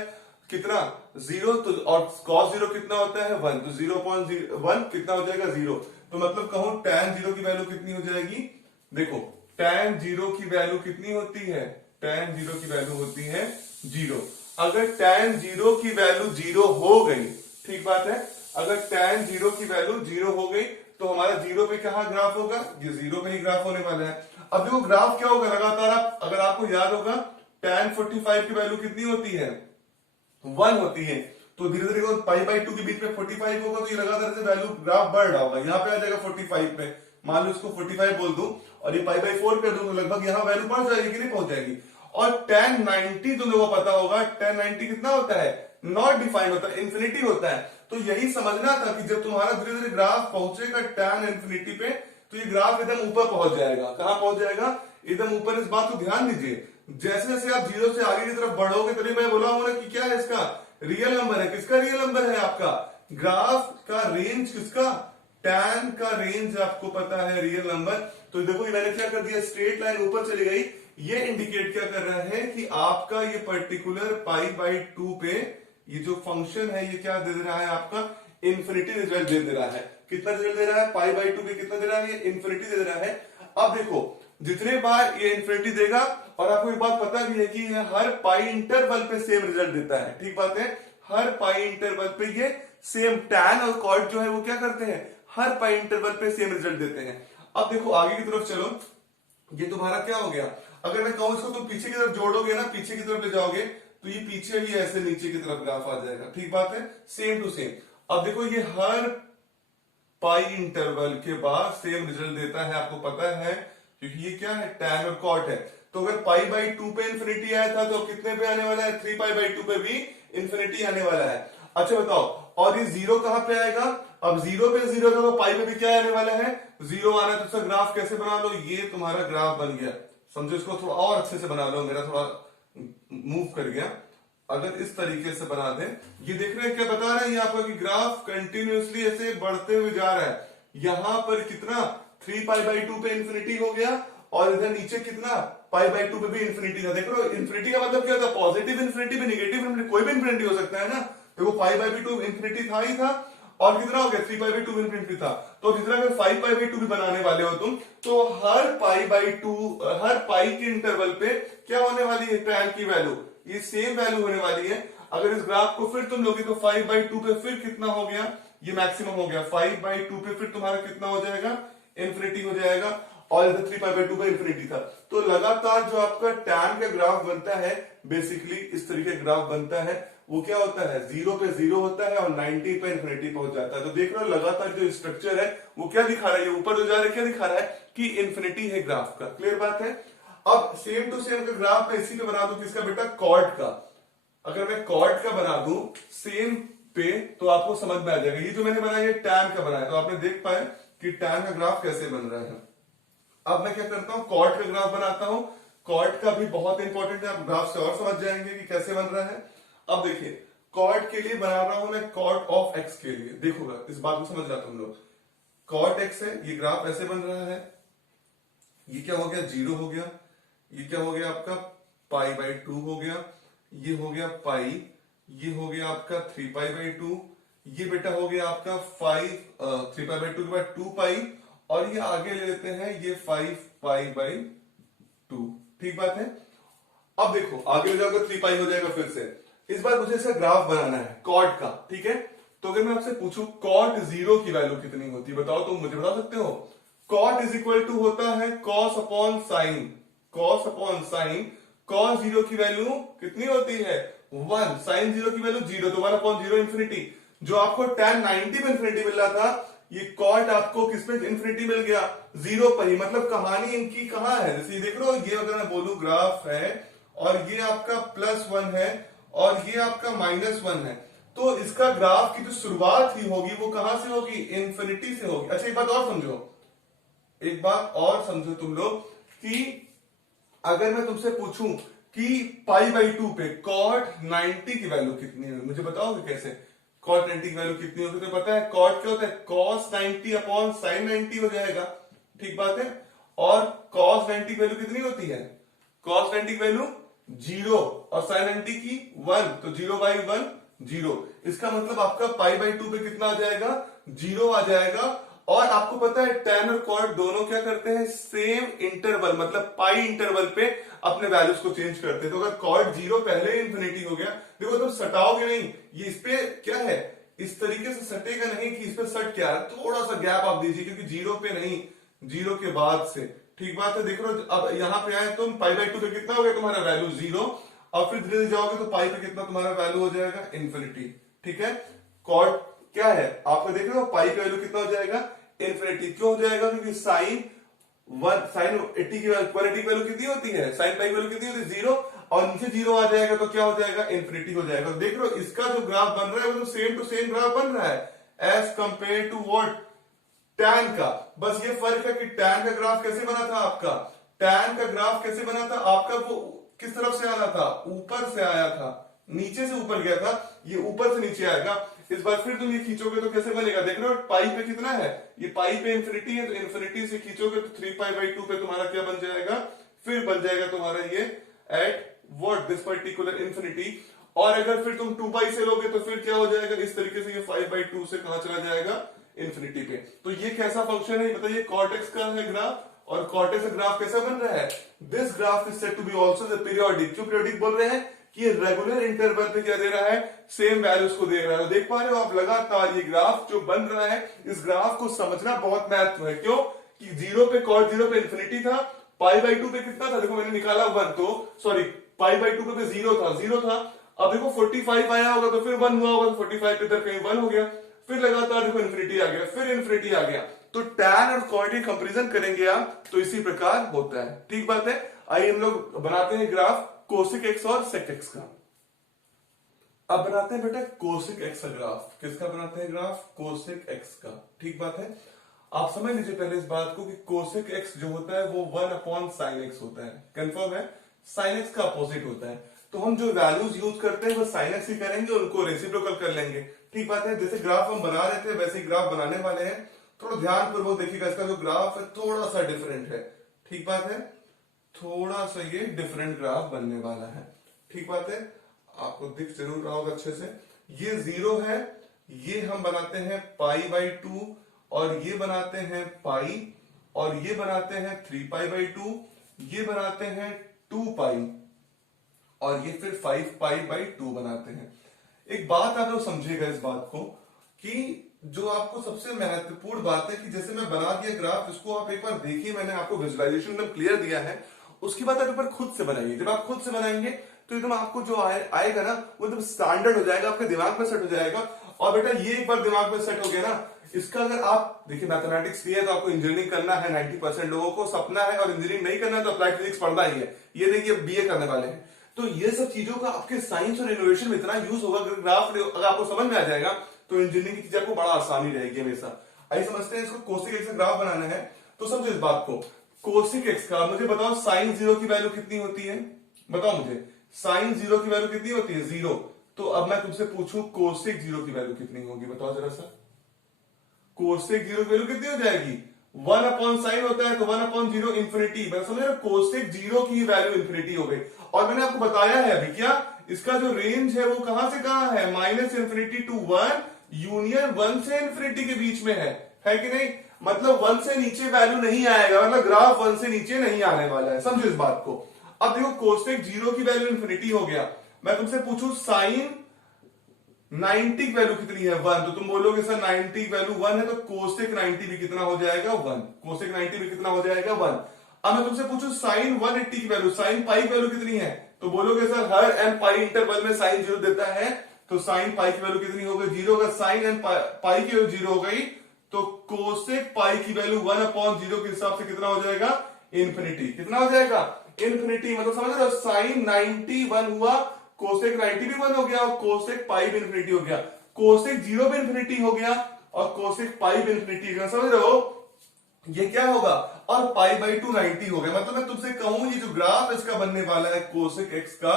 कितना, 0, तो और cos 0 कितना होता है 1, तो 0/1 कितना हो जाएगा 0। तो मतलब कहूं tan 0 की वैल्यू कितनी हो जाएगी, देखो tan 0 की वैल्यू कितनी होती है, tan 0 की वैल्यू होती है 0। अगर tan 0 की वैल्यू 0 हो गई, ठीक बात है, अगर tan 0 की वैल्यू 0 हो गई तो हमारा 0 पे कहां ग्राफ होगा, ये 0 पे ही ग्राफ होने वाला है। अब देखो ग्राफ क्या होगा लगातार, आप अगर आपको याद होगा tan 45 की वैल्यू कितनी होती है 1 होती है। तो धीरे धीरे π/2 के बीच में 45 होगा, तो ये लगातार से वैल्यू ग्राफ बढ़ रहा होगा, यहाँ पे आ जाएगा 45 पे, मान लो इसको 45 बोल दूं और ये π/4 कर दूं तो लगभग यहाँ वैल्यू पहुंच जाएगी कि नहीं पहुंच जाएगी। और tan 90 तुम लोगों को पता होगा, tan 90 कितना होता है, नॉट डिफाइंड होता है, इंफिनिटी होता है। तो यही समझना था कि जब तुम्हारा धीरे धीरे ग्राफ पहुंचेगा tan इंफिनिटी पे, तो ये ग्राफ एकदम ऊपर पहुंच जाएगा। कहां पहुंच जाएगा, एकदम ऊपर। इस बात को ध्यान दीजिए, जैसे जैसे आप 0 से आगे की तरफ बढ़ोगे, तभी मैं बोला हूं ना कि क्या है इसका रियल नंबर है। किसका रियल नंबर है, आपका ग्राफ का रेंज, किसका, tan का रेंज आपको पता है रियल नंबर। तो देखो मैंने क्या कर दिया, स्ट्रेट लाइन ऊपर चली गई। ये इंडिकेट क्या कर रहा है कि आपका ये पर्टिकुलर π/2 पे ये जो फंक्शन है ये क्या दे रहा है, आपका इंफिनिटी रिजल्ट दे रहा है। कितना रिजल्ट दे रहा है, π/2 पे कितना दे रहा है, ये इंफिनिटी दे रहा है। अब देखो जितने बार ये इंफिनिटी देगा, और आपको एक बात पता भी है कि हर पाई इंटरवल पे सेम रिजल्ट देता है। ठीक बात है, हर पाई इंटरवल पे ये सेम tan और cot जो है वो क्या करते हैं, हर पाई इंटरवल पे सेम रिजल्ट देते हैं। अब देखो आगे की तरफ चलो, ये तुम्हारा क्या हो गया, अगर मैं कहूं इसको तुम पीछे की तरफ जोड़ोगे ना, पीछे की तरफ ले जाओगे, तो ये पीछे भी ऐसे नीचे की तरफ ग्राफ आ जाएगा। ठीक बात है, सेम टू सेम। अब देखो ये हर पाई इंटरवल के बाद सेम रिजल्ट देता है, आपको पता है, क्योंकि ये क्या है, tan और cot है। तो अगर π/2 पे इंफिनिटी आया था, तो कितने पे आने वाला है, 3π/2 पे भी इंफिनिटी आने वाला है। अच्छा बताओ, और ये 0 कहां पे आएगा, अब 0 पे 0 था, तो पाई पे भी क्या आने वाला है, 0 आना है। तो इसका ग्राफ कैसे बना लो, ये तुम्हारा ग्राफ बन गया। समझो, इसको थोड़ा और अच्छे से बना लो, मेरा थोड़ा मूव कर गया। अगर इस तरीके से बना दें, ये देख रहे हैं क्या बता रहा है ये आपका, कि ग्राफ कंटिन्यूअसली ऐसे बढ़ते हुए जा रहा है। यहां पर कितना 3π/2 पे इंफिनिटी हो गया, और इधर नीचे कितना π/2 पे भी इंफिनिटी था। देखो इंफिनिटी का मतलब क्या होता है, पॉजिटिव इंफिनिटी भी, नेगेटिव इंफिनिटी, कोई भी इंफिनिटी हो सकता है ना। देखो π/2 इंफिनिटी था ही था, और कितना हो गया 3π/2 इंफिनिटी था। तो जितना अगर 5π/2 भी बनाने वाले हो तुम, तो हर π/2 हर पाई के इंटरवल पे क्या होने वाली है, tan की वैल्यू ये सेम वैल्यू होने वाली है। अगर इस ग्राफ को फिर तुम लोगे तो 5/2 पे फिर कितना हो गया, ये मैक्सिमम हो गया। 5/2 पे फिर तुम्हारा कितना हो जाएगा, इंफिनिटी हो जाएगा, और इधर 3π/2 पे इंफिनिटी था। तो लगातार जो आपका tan का ग्राफ बनता है, बेसिकली इस तरीके का ग्राफ बनता है। वो क्या होता है, 0 पे 0 होता है और 90 पे इंफिनिटी पहुंच जाता है। तो देख रहे हो लगातार जो स्ट्रक्चर है वो क्या दिखा रहा है, ये ऊपर जो जा रहा है क्या दिखा रहा है, कि इंफिनिटी है ग्राफ का। क्लियर बात है। अब सेम टू सेम का ग्राफ मैं इसी पे बना दूं, किसका बेटा, cot का। अगर मैं cot का बना दूं सेम पे, तो आपको समझ में आ जाएगा। ये जो मैंने बनाया ये tan का बनाया, तो आपने देख पाए कि tan का ग्राफ कैसे बन रहा है। अब मैं क्या करता हूं, cot का ग्राफ बनाता हूं। cot का भी बहुत इंपॉर्टेंट है, आप ग्राफ से और समझ जाएंगे कि कैसे बन रहा है। अब देखिए cot के लिए बना रहा हूं मैं, cot ऑफ x के लिए। देखोगा इस बात को समझ जाता हूं लोग, cot x है, ये ग्राफ ऐसे बन रहा है। ये क्या हो गया, 0 हो गया। ये क्या हो गया आपका, π/2 हो गया। ये हो गया पाई, ये हो गया आपका 3π/2। ये बेटा हो गया आपका 3π/2 के बाद 2π, और ये आगे ले लेते हैं ये 5π/2। ठीक बात है। अब देखो आगे ले जाओगे 3π हो जाएगा फिर से। इस बार मुझे इसका ग्राफ बनाना है cot का। ठीक है, तो अगर मैं आपसे पूछूं cot 0 की वैल्यू कितनी होती है, बताओ, तुम मुझे बता सकते हो। cot इज इक्वल टू होता है cos upon sine, cos upon sine. cos 0 की वैल्यू कितनी होती है, 1। साइन 0 की वैल्यू 0, तो 1/0 इंफिनिटी। जो आपको tan 90 में इंफिनिटी मिल रहा था, ये cot आपको किस पे इंफिनिटी मिल गया, 0 पर ही। मतलब कहानी इनकी कहां है, जैसे देख रहे हो, ये अगर मैं बोलूं ग्राफ है, और ये आपका +1 है, और ये आपका -1 है, तो इसका ग्राफ की जो शुरुआत ही होगी वो कहां से होगी, इन्फिनिटी से होगी। अच्छा एक बात और समझो, एक बात और समझो तुम लोग कि अगर मैं तुमसे पूछूं कि पाई बाई 2 पे कॉट 90 की वैल्यू कितनी है, मुझे बताओगे कैसे? कॉट 90 की वैल्यू कितनी होगी? तो पता है कॉट क्या होता है, कॉस 90 अपॉन साइन 90 हो जाएगा, ठीक बात है। और कॉस 90 की वैल्यू कितनी होती है, कॉस 90 की वैल्यू 0 और साइन 90 की 1, तो 0/1 0। इसका मतलब आपका पाई बाई 2 पे कितना आ जाएगा, 0 आ जाएगा। और आपको पता है tan और cot दोनों क्या करते हैं, सेम इंटरवल मतलब पाई इंटरवल पे अपने वैल्यूज को चेंज करते हैं। तो अगर cot 0 पहले इंफिनिटी हो गया, देखो तुम सटाओगे नहीं, ये इस पे क्या है, इस तरीके से सटेगा नहीं कि इस पे सट क्या है, थोड़ा सा गैप आप दीजिए, क्योंकि 0 पे नहीं, 0 के बाद से, ठीक बात है। देखो अब यहां पे आए तुम, पाई बाई 2 पे कितना हो गया तुम्हारा वैल्यू 0, और फिर धीरे धीरे जाओगे तो पाई पे कितना तुम्हारा वैल्यू हो जाएगा, इंफिनिटी, ठीक है। कॉट क्या है आपको देख रहे हो, पाई का वैल्यू कितना हो जाएगा, इंफिनिटी। क्यों हो जाएगा, क्योंकि साइन 80 की वैल्यू कितनी होती है, साइन पाई की वैल्यू कितनी होती है, 0, और नीचे 0 आ जाएगा तो क्या हो जाएगा, इंफिनिटी हो जाएगा। देख रहे हो इसका जो ग्राफ बन रहा है वो तो सेम टू सेम ग्राफ बन रहा है as compare to what, tan का। बस ये फर्क है कि टैन का ग्राफ कैसे बना था आपका, टैन का ग्राफ कैसे बना था आपका, वो किस तरफ से आना था, ऊपर से आया था, नीचे से ऊपर गया था, ये ऊपर से नीचे आएगा। इस बार फिर तुम ये खींचोगे तो कैसे बनेगा, देख रहे हो पाई पे कितना है, ये पाई पे इंफिनिटी है, तो इंफिनिटी से खींचोगे तो 3π/2 पे तुम्हारा क्या बन जाएगा, फिर बन जाएगा तुम्हारा ये at what this particular infinity. और अगर फिर तुम 2π से लोगे तो फिर क्या हो जाएगा, इस तरीके से ये 5/2 से कहां चला जाएगा, इंफिनिटी पे। तो ये कैसा फंक्शन है बताइए, cot x का है ग्राफ, और cot x का ग्राफ कैसा बन रहा है, this graph is said to be also the periodic. क्यों पीरियोडिक बोल रहे हैं, कि रेगुलर इंटरवल पे क्या दे रहा है, सेम वैल्यूज को दे रहा है। देख पा रहे हो आप लगातार ये ग्राफ जो बन रहा है, इस ग्राफ को समझना बहुत महत्व है। क्यों कि 0 पे cot 0 पे इंफिनिटी था, पाई बाई 2 पे कितना था, देखो मैंने निकाला 1, तो सॉरी पाई बाई 2 पे 0 था। अब देखो 45 आया होगा तो फिर 1 हुआ होगा, 45 पे इधर कहीं 1 हो गया, फिर लगातार देखो इंफिनिटी आ गया, फिर इंफिनिटी आ गया। तो टैन और cot की कंपैरिजन करेंगे आप तो इसी प्रकार होता है, ठीक बात है। आइए हम लोग बनाते हैं ग्राफ कोसिक एक्स और सेक एक्स का। अब बनाते हैं बेटा कोसिक एक्स का ग्राफ, किसका बनाते हैं ग्राफ, कोसिक एक्स का, ठीक बात है। आप समझ लीजिए पहले इस बात को कि कोसिक एक्स जो होता है वो 1/sin x होता है, कंफर्म है, sin x का अपोजिट होता है। तो हम जो वैल्यूज यूज करते हैं वो sin x ही करेंगे, उनको रेसिप्रोकल कर लेंगे, ठीक बात है। जैसे ग्राफ हम बना रहे थे वैसे ही ग्राफ बनाने वाले हैं, थोड़ा ध्यानपूर्वक देखिएगा, इसका जो ग्राफ है थोड़ा सा डिफरेंट है, ठीक बात है, थोड़ा सा ये डिफरेंट ग्राफ बनने वाला है, ठीक बात है। आपको दिख जरूर रहा होगा अच्छे से, ये 0 है, ये हम बनाते हैं π/2, और ये बनाते हैं पाई, और ये बनाते हैं 3π/2, ये बनाते हैं 2π, और ये फिर 5π/2 बनाते हैं। एक बात आप लोग समझिएगा इस बात को कि जो आपको सबसे महत्वपूर्ण बात है कि जैसे मैं बना दिया ग्राफ, इसको आप एक बार देखिए, मैंने आपको विजुअलाइजेशन एकदम क्लियर दिया है, उसके बाद आप एक बार खुद से बनाइए। जब आप खुद से बनाएंगे तो एकदम आपको जो आएगा ना वो एकदम स्टैंडर्ड हो जाएगा, आपके दिमाग में सेट हो जाएगा। और बेटा ये एक बार दिमाग में सेट हो गया ना, इसका अगर आप देखिए मैथमेटिक्स लिया है तो आपको इंजीनियरिंग करना है, 90% लोगों को सपना है, और इंजीनियरिंग नहीं करना है तो अप्लाइड फिजिक्स पढ़ना ही है, ये नहीं कि बीए करने वाले हैं। तो ये सब चीजों का आपके साइंस और इनोवेशन में इतना यूज होगा, अगर ग्राफ अगर आपको समझ में आ जाएगा तो इंजीनियरिंग की चीज आपको बड़ा आसानी रहेगी हमेशा। आइए समझते हैं, इसको कोसिक एक्स का ग्राफ बनाना है तो समझो इस बात को, कोसिक एक्स का मुझे बताओ साइन 0 की वैल्यू कितनी होती है, बताओ मुझे साइन 0 की वैल्यू कितनी होती है, 0। तो अब मैं तुमसे पूछूं कोसेक 0 की वैल्यू कितनी होगी, बताओ जरा सा, कोसेक 0 की वैल्यू कितनी हो जाएगी, 1/sin होता है तो 1/0 इंफिनिटी, मैं समझ रहा कोसेक 0 की वैल्यू इंफिनिटी हो गई। और मैंने आपको बताया है अभी क्या, इसका जो रेंज है वो कहां से कहां है, -∞ to 1 यूनियन 1 से इंफिनिटी के बीच में है कि नहीं, मतलब 1 से नीचे वैल्यू नहीं आएगा, मतलब ग्राफ 1 से नीचे नहीं आने वाला है, समझो इस बात को। अब देखो कोसेक 0 की वैल्यू इंफिनिटी हो गया, मैं तुमसे पूछूं साइन 90 की वैल्यू कितनी है, 1, तो तुम बोलोगे सर 90 की वैल्यू 1 है तो कोसेक 90 भी कितना हो जाएगा, 1, कोसेक 90 भी कितना हो जाएगा, 1। अब मैं तुमसे पूछूं साइन 180 की वैल्यू, साइन पाई की वैल्यू कितनी है, तो बोलोगे सर हर एन पाई इंटरवल में साइन 0 देता है, तो साइन पाई की वैल्यू कितनी हो गई, 0। अगर साइन एन पाई की वैल्यू 0 हो गई तो कोसेक पाई की वैल्यू 1/0 के हिसाब से कितना हो जाएगा, इंफिनिटी, कितना हो जाएगा, इंफिनिटी। मतलब समझ रहे हो, साइन 90 1 हुआ कोसेक 90 भी 1 हो गया और कोसेक पाई भी इंफिनिटी हो गया, कोसेक 0 भी इंफिनिटी हो गया और कोसेक पाई भी इंफिनिटी हो गया। समझ रहे हो ये क्या होगा, और पाई बाई 2 90 हो गया। मतलब मैं तुमसे कहूं ये जो ग्राफ इसका बनने वाला है कोसेक एक्स का,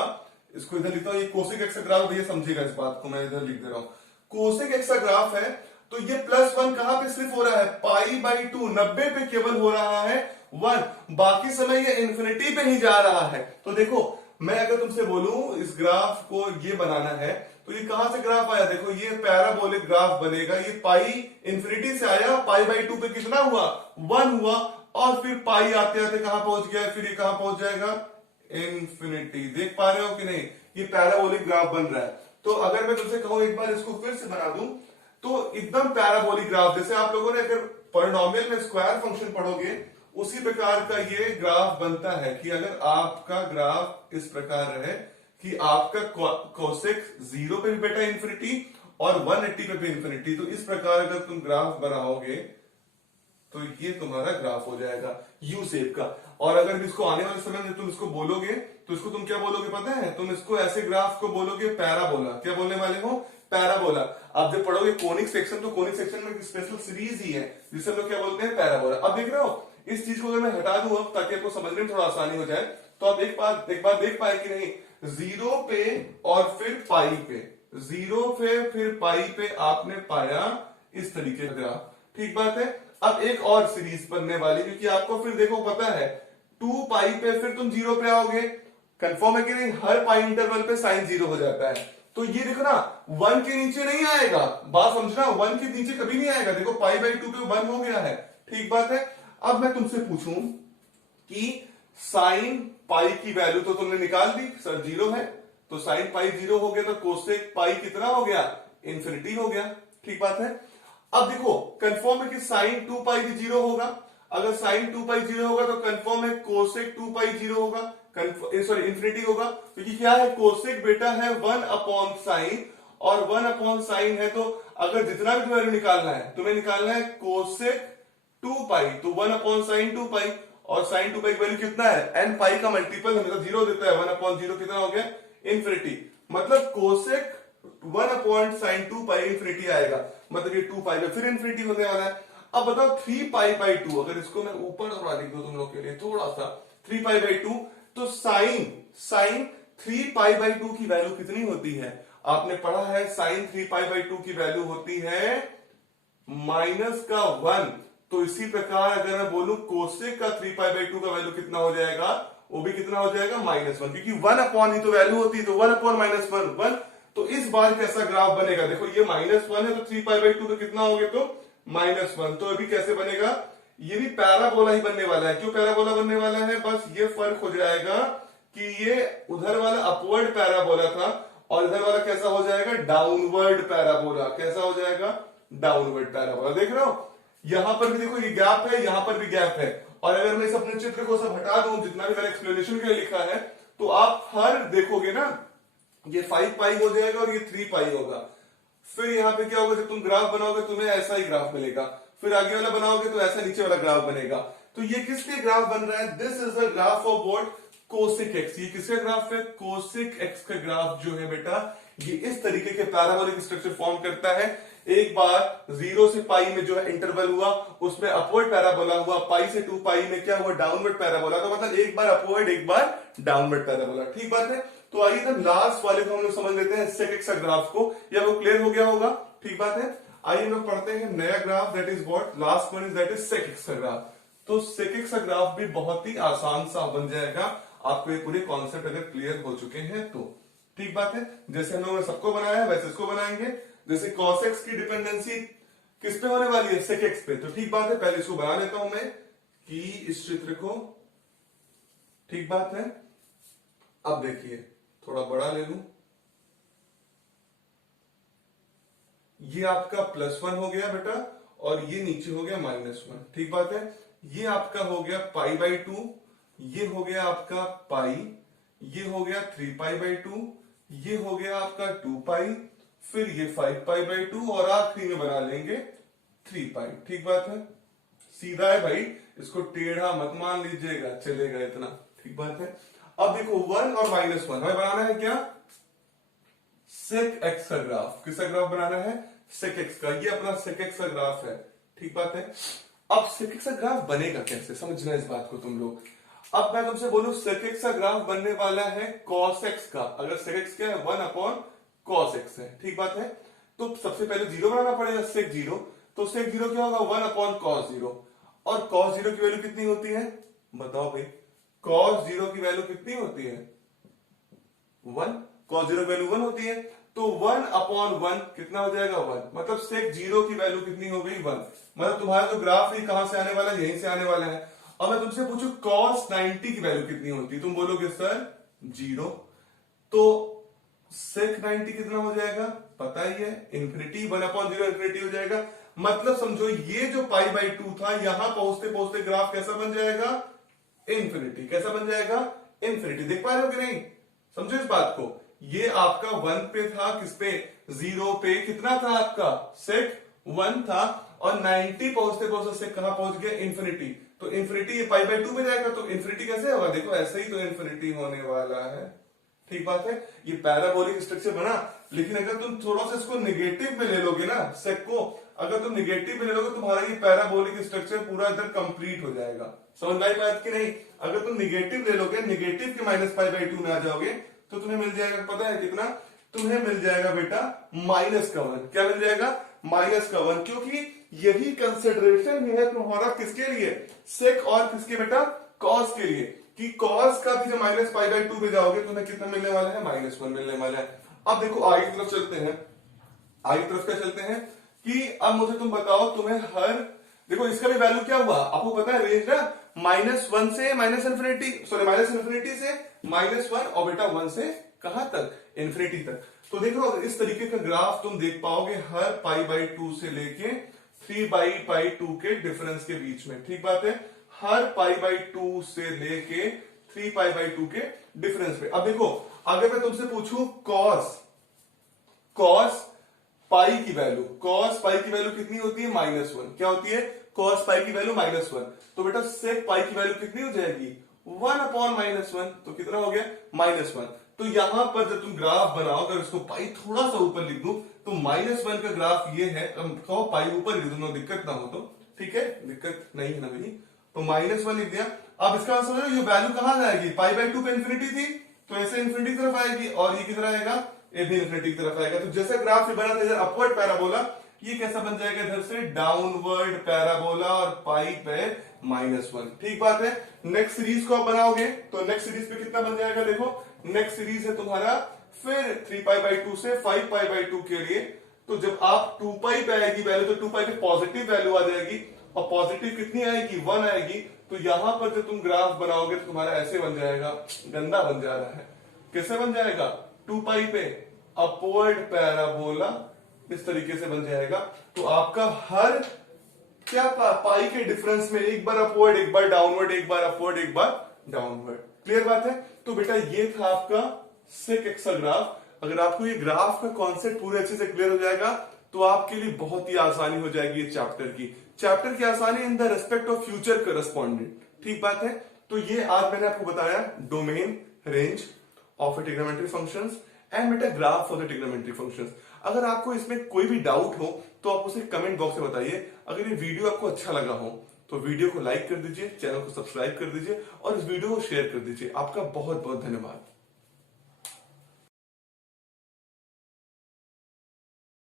इसको इधर लिखता हूं, ये कोसेक एक्स का ग्राफ, भैया समझेगा इस बात को, मैं इधर लिख दे रहा हूं। कोसेक एक्स का ग्राफ है तो ये +1 कहां पे सिर्फ हो रहा है, पाई बाई 2 90 पे केवल हो रहा है 1, बाकी समय ये इंफिनिटी पे ही जा रहा है। तो देखो मैं अगर तुमसे बोलूं इस ग्राफ को ये बनाना है तो ये कहां से ग्राफ आया, देखो ये पैराबोलिक ग्राफ बनेगा, ये पाई इंफिनिटी से आया, पाई बाई 2 पे कितना हुआ 1 हुआ, और फिर पाई आते आते कहां पहुंच गया, फिर ये कहां पहुंच जाएगा इंफिनिटी। देख पा रहे हो कि नहीं, ये पैराबोलिक ग्राफ बन रहा है। तो अगर मैं तुमसे कहूं एक बार इसको फिर से बना दूं तो एकदम पैराबोलिक ग्राफ, जैसे आप लोगों ने अगर पॉलिनोमियल में स्क्वायर फंक्शन पढ़ोगे उसी प्रकार का ये ग्राफ बनता है कि अगर आपका ग्राफ इस प्रकार है कि आपका कोसेक 0 पे भी बेटा इंफिनिटी और 180 पे भी इंफिनिटी, तो इस प्रकार अगर तुम ग्राफ बनाओगे तो ये तुम्हारा ग्राफ हो जाएगा यू शेप का। और अगर इसको आने वाले समय में तुम इसको बोलोगे तो इसको तुम क्या बोलोगे पता है, तुम इसको ऐसे ग्राफ को बोलोगे पैराबोला। क्या बोलने वाले हो, पैराबोला। आप जब पढ़ोगे कोनिक सेक्शन तो कोनिक सेक्शन में एक स्पेशल सीरीज ही है जिसे हम लोग क्या बोलते हैं पैराबोला। अब देख रहे हो इस चीज को अगर मैं हटा दूं अब ताकि आपको समझने में थोड़ा आसानी हो जाए, तो आप एक बार देख पाए कि नहीं, 0 पे और फिर पाई पे, 0 पे फिर पाई पे आपने पाया इस तरीके का ग्राफ। ठीक बात है। अब एक और सीरीज बनने वाली क्योंकि आपको फिर देखो पता है 2 पाई पे फिर तुम 0 पे आओगे, कंफर्म है कि नहीं, हर पाई इंटरवल पे साइन 0 हो जाता है। तो ये देखो ना 1 के नीचे नहीं आएगा, बात समझना, 1 के नीचे कभी नहीं आएगा। देखो पाई बाई 2 पे 1 हो गया है। ठीक बात है। अब मैं तुमसे पूछूं कि साइन पाई की वैल्यू तो तुमने निकाल दी सर 0 है, तो साइन पाई 0 हो गया तो कोसेक पाई कितना हो गया, इंफिनिटी हो गया। ठीक बात है। अब देखो कंफर्म है कि साइन 2 पाई भी 0 होगा, अगर साइन 2 पाई 0 होगा तो कंफर्म है कोसेक 2 पाई 0 होगा, सॉरी इंफिनिटी होगा, क्योंकि क्या है कोसेक बेटा है 1 अपॉन साइन, और 1 अपॉन साइन है तो अगर जितना भी वैल्यू निकालना है तुम्हें निकालना है कोसेक 2 पाई, तो 1 अपॉन साइन 2 पाई, और साइन 2 पाई की वैल्यू कितना है, n पाई का मल्टीपल हमेशा 0 देता है, 1 अपॉन 0 कितना हो गया इंफिनिटी। मतलब कोसेक 1 अपॉन साइन 2 पाई इंफिनिटी आएगा, मतलब ये 2 पाई में फिर इंफिनिटी होने वाला है। अब बताओ 3 पाई बाई 2, अगर इसको मैं ऊपर और लिख दूं तुम लोग के लिए थोड़ा सा, 3 पाई बाई 2, तो साइन 3 पाई बाई 2 की वैल्यू कितनी होती है, आपने पढ़ा है साइन 3 पाई बाई 2 की वैल्यू होती है -1। तो इसी प्रकार अगर मैं बोलूं कोसेक का 3 पाई बाई 2 का वैल्यू कितना हो जाएगा, वो भी कितना हो जाएगा -1, क्योंकि 1 अपॉन ही तो वैल्यू होती है, तो 1 अपॉन -1 तो इस बार कैसा ग्राफ बनेगा, देखो ये -1 है तो 3 पाई बाई 2 तो कितना हो गया, तो -1, तो अभी कैसे बनेगा, ये भी पैराबोला ही बनने वाला है। क्यों पैराबोला बनने वाला है, बस ये फर्क हो जाएगा कि ये उधर वाला अपवर्ड पैराबोला था और इधर वाला कैसा हो जाएगा, डाउनवर्ड पैराबोला। कैसा हो जाएगा, डाउनवर्ड पैराबोला। देख रहे हो यहां पर भी देखो ये गैप है, यहां पर भी गैप है, और अगर मैं इस अपने चित्र को सब हटा दूं जितना भी मैंने एक्सप्लेनेशन के लिए लिखा है, तो आप हर देखोगे ना ये 5 पाई हो जाएगा और ये 3 पाई होगा। फिर यहाँ पे क्या होगा, जब तुम ग्राफ बनाओगे तुम्हें ऐसा ही ग्राफ मिलेगा, फिर आगे वाला बनाओगे तो ऐसा नीचे वाला ग्राफ बनेगा। तो ये किसके ग्राफ बन रहा है, this is the graph of what, cosec x. ये किसका ग्राफ है, कोसेक एक्स का ग्राफ जो है बेटा ये इस तरीके के पैराबोलिक स्ट्रक्चर फॉर्म करता है। एक बार 0 से पाई में जो है इंटरवल हुआ उसमें अपवर्ड पैराबोला हुआ, पाई से 2 पाई में क्या हुआ, डाउनवर्ड पैराबोला। तो मतलब एक बार अपवर्ड एक बार डाउनवर्ड पैराबोला। ठीक बात है। तो आइए एकदम लास्ट वाले को हम लोग समझ लेते हैं सेक एक्स का ग्राफ को, या वो क्लियर हो गया होगा। ठीक बात है। आइए हम लोग पढ़ते हैं नया graph, that is what, last one is that is sec x का ग्राफ। तो सेक एक्स का ग्राफ भी बहुत ही आसान सा बन जाएगा आपको ये पूरे कॉन्सेप्ट अगर क्लियर हो चुके हैं तो। ठीक बात है। जैसे हम लोगों ने सबको बनाया है वैसे इसको बनाएंगे। जैसे cos x की डिपेंडेंसी किस पे होने वाली है, sec x पे। तो ठीक बात है, पहले इसको बना लेता हूं मैं कि इस चित्र को। ठीक बात है। अब देखिए थोड़ा बड़ा ले लूं, ये आपका +1 हो गया बेटा और ये नीचे हो गया -1। ठीक बात है। ये आपका हो गया पाई बाई 2, ये हो गया आपका पाई, ये हो गया 3 पाई बाई 2, ये हो गया आपका 2 पाई, फिर ये 5 पाई बाई 2 और आखिरी में बना लेंगे 3 पाई। ठीक बात है। सीधा है भाई, इसको टेढ़ा मत मान लीजिएगा, चलेगा इतना। ठीक बात है। अब देखो 1 और -1 हमें बनाना है क्या, सेक एक्स का ग्राफ। किसका ग्राफ बनाना है? सेक एक्स का। ये अपना सेक एक्स का ग्राफ है, ठीक बात है। अब सेक एक्स का ग्राफ बनेगा कैसे, समझना इस बात को तुम लोग। अब मैं तुमसे बोलूं सेक एक्स का ग्राफ बनने वाला है कॉस एक्स का। अगर सेक एक्स क्या है? 1 अपॉन कॉस एक्स है, ठीक बात है। तो सबसे पहले जीरो बनाना पड़ेगा, सेक जीरो। तो सेक जीरो क्या होगा? 1 अपॉन कॉस जीरो। और कॉस जीरो की वैल्यू कितनी होती है? बताओ भाई, कॉस जीरो की वैल्यू कितनी होती है? 1। कॉस जीरो की वैल्यू 1 होती है, तो 1 अपॉन 1 कितना हो जाएगा? 1। मतलब सेक जीरो की वैल्यू कितनी हो गई? 1। मतलब तुम्हारा जो ग्राफ है कहां से आने वाला है? यहीं से आने वाला है। अब मैं तुमसे पूछूं कॉस 90 की वैल्यू कितनी होती? तुम बोलोगे सर 0। तो सेक 90 कितना हो जाएगा? पता ही है, इन्फिनिटी। 1 अपॉन 0 इन्फिनिटी हो जाएगा। मतलब समझो ये जो पाई बाई 2 था, यहां पहुंचते पहुंचते ग्राफ कैसा बन जाएगा? इन्फिनिटी। कैसा बन जाएगा? इन्फिनिटी। देख पा रहे हो कि नहीं? समझो इस बात को। ये आपका 1 पे था, किस पे? 0 पे। कितना था आपका? सेक 1 था। और 90 पहुंचते पहुंचते सेक कहां पहुंच गया? इन्फिनिटी। तो इन्फिनिटी ये पाई बाई 2 पे जाएगा, तो इन्फिनिटी कैसे होगा? देखो ऐसे ही तो इन्फिनिटी होने वाला है, ठीक बात है। ये पैराबोलिक स्ट्रक्चर बना, लेकिन अगर तुम थोड़ा सा इसको निगेटिव में ले लोगे ना, सेक को अगर तुम निगेटिव में ले लोगे, तुम्हारा ये पैराबोलिक स्ट्रक्चर पूरा इधर कंप्लीट हो जाएगा। समझ में आई बात की नहीं? अगर तुम निगेटिव ले लोगे, निगेटिव के माइनस पाई बाई 2 में आ जाओगे, तो तुम्हें मिल जाएगा, पता है कितना? तुम्हें मिल जाएगा बेटा माइनस का 1। क्या मिल जाएगा? माइनस का 1। क्योंकि यही कंसिडरेशन है तुम्हारा किसके लिए? सेक और किसके बेटा? कॉस के लिए। कि कॉस का भी जो माइनस पाई बाई 2 पे जाओगे, तुम्हें कितना मिलने वाला है? -1 मिलने वाला है। अब देखो आगे की तरफ चलते हैं। आगे की तरफ क्या चलते हैं कि अब मुझे तुम बताओ, तुम्हें हर, देखो इसका भी वैल्यू क्या हुआ आपको पता है? रेंज ना -1 से minus infinity, sorry minus infinity से -1, और बेटा 1 से कहां तक? इन्फिनिटी तक। तो देखो इस तरीके का ग्राफ तुम देख पाओगे हर पाई बाई 2 से लेके 3 बाई पाई 2 के डिफरेंस के बीच में, ठीक बात है। हर पाई बाई 2 से लेके 3 पाई बाई 2 के डिफरेंस पे। अब देखो अगर मैं तुमसे पूछूं कॉस पाई की वैल्यू, कॉस पाई की वैल्यू कितनी होती है? -1। क्या होती है? कॉस पाई की वैल्यू -1। तो बेटा सेक पाई की वैल्यू कितनी हो जाएगी? 1 अपॉन -1। तो कितना हो गया? -1। तो यहां पर जब तुम ग्राफ बनाओ, अगर इसको पाई थोड़ा सा ऊपर लिख दूं, तो -1 का ग्राफ ये है। कहो पाई ऊपर लिख दूं, दिक्कत ना हो तो, ठीक है? दिक्कत नहीं है ना भाई। तो -1 लिख दिया। अब इसका समझो ये वैल्यू कहां जाएगी? पाई बाई 2 पे इन्फिनिटी थी, तो ऐसे इन्फिनिटी की तरफ आएगी, और ये किधर आएगा? ये भी इन्फिनिटी की तरफ आएगा। तो जैसे ग्राफ बना था इधर अपवर्ड पैराबोला, ये कैसा बन जाएगा? इधर से डाउनवर्ड पैराबोला, और पाई पे -1, ठीक बात है। नेक्स्ट सीरीज को आप बनाओगे तो नेक्स्ट सीरीज पे कितना बन जाएगा? देखो नेक्स्ट सीरीज है तुम्हारा फिर 3 पाई बाई 2 से 5 पाई बाई 2 के लिए। तो जब आप 2 पाई पे आएगी वैल्यू, तो 2 पाई पे पॉजिटिव वैल्यू आ जाएगी, और पॉजिटिव कितनी आएगी? 1 आएगी। तो यहां पर जब तुम ग्राफ बनाओगे तो तुम्हारा ऐसे बन जाएगा, गंदा बन जा रहा है। कैसे बन जाएगा? 2 पाई पे अपवर्ड पैराबोला, इस तरीके से बन जाएगा। तो आपका हर क्या पाई के डिफरेंस में एक बार अपवर्ड, एक बार डाउनवर्ड, एक बार अपवर्ड, एक बार डाउनवर्ड। क्लियर बात है? तो बेटा ये था आपका सेक एक्स का ग्राफ। अगर आपको ये ग्राफ का कॉन्सेप्ट पूरे अच्छे से क्लियर हो जाएगा, तो आपके लिए बहुत ही आसानी हो जाएगी ये चैप्टर की आसानी in the respect of future correspondent, ठीक बात है। तो ये आज मैंने आपको बताया domain, range of trigonometry functions and बेटा graph for the trigonometry functions. अगर आपको इसमें कोई भी डाउट हो तो आप उसे कमेंट बॉक्स में बताइए। अगर ये वीडियो आपको अच्छा लगा हो तो वीडियो को लाइक कर दीजिए, चैनल को सब्सक्राइब कर दीजिए, और इस वीडियो को शेयर कर दीजिए। आपका बहुत बहुत धन्यवाद।